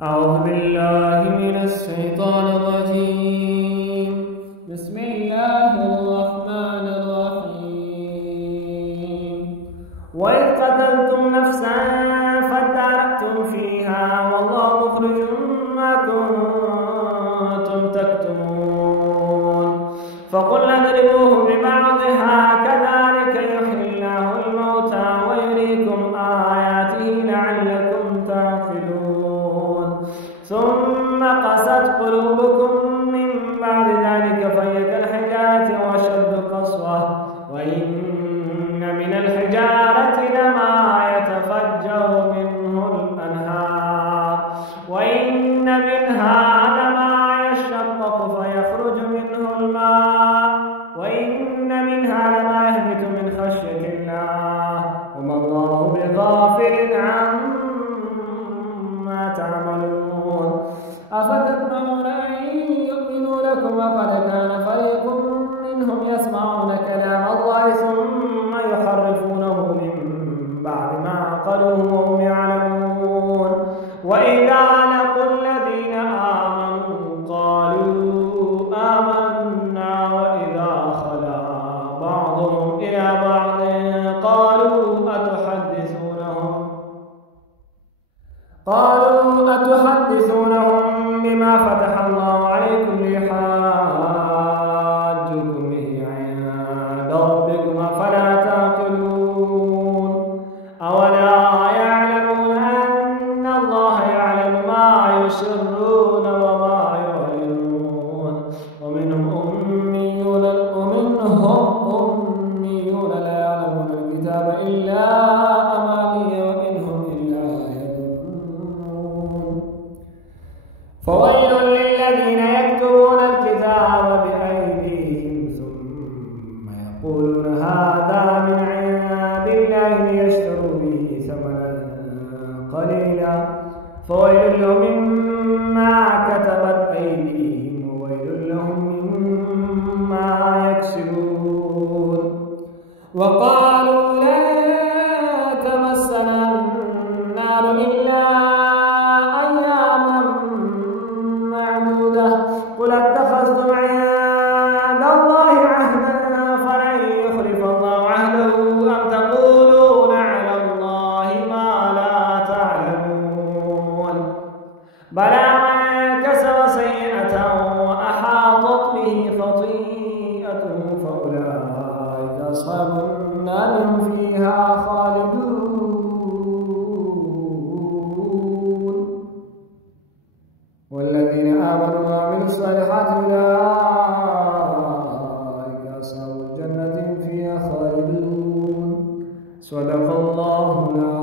أعوذ بالله من الشيطان الرجيم. بسم الله الرحمن الرحيم. وإذ قتلتم نفسا فادارأتم فيها والله مخرج ما كنتم تكتمون فقلنا اضربوه ببعضها كذلك يحيي الله الموتى ويريكم آياته لعلكم تعقلون ثم قست قلوبكم من بعد ذلك فهي كالحجارة وأشد قسوة وإن من الحجارة لما يتفجر منه الأنهار وإن منها لما يشقق فيخرج منه الماء وإن منها لما يهبط من خشية الله وما الله بغافل عما تعملون أفتطمعون أن يؤمنوا لكم وقد كان فريق منهم يسمعون كلام الله ثم يحرفونه من بعد ما عقلوه وهم يعلمون وإذا لقوا الذين آمنوا قالوا آمنا وإذا خلا بعضهم إلى بعض قالوا أتحدثونهم بما فتح الله عليكم ليحاجوكم به عند ربكم أفلا تعقلون أولا يعلمون أن الله يعلم ما يسرون وما يعلنون ومنهم أميون لا يعلمون الكتاب إلا أماني وإنهم إلا يظنون فويل للذين يكتبون الكتاب بأيديهم ثم يقولون هذا من عند الله ليشتروا به ثمنا قليلا فويل لهم مما كتبت أيديهم وويل لهم مما يكسبون وقالوا لا تمسنا النار إلا أياما معدودة قل اتخذتم عند الله عهدا فلن يخلف الله عهده أم تقولون على الله ما لا تعلمون بلى من كسب سيئة وأحاطت به خطيئته فأولئك أصحاب النار هم فيها خالدون والذين آمنوا وعملوا الصالحات أولئك أصحاب الجنة هم فيها خالدون صدق الله العظيم.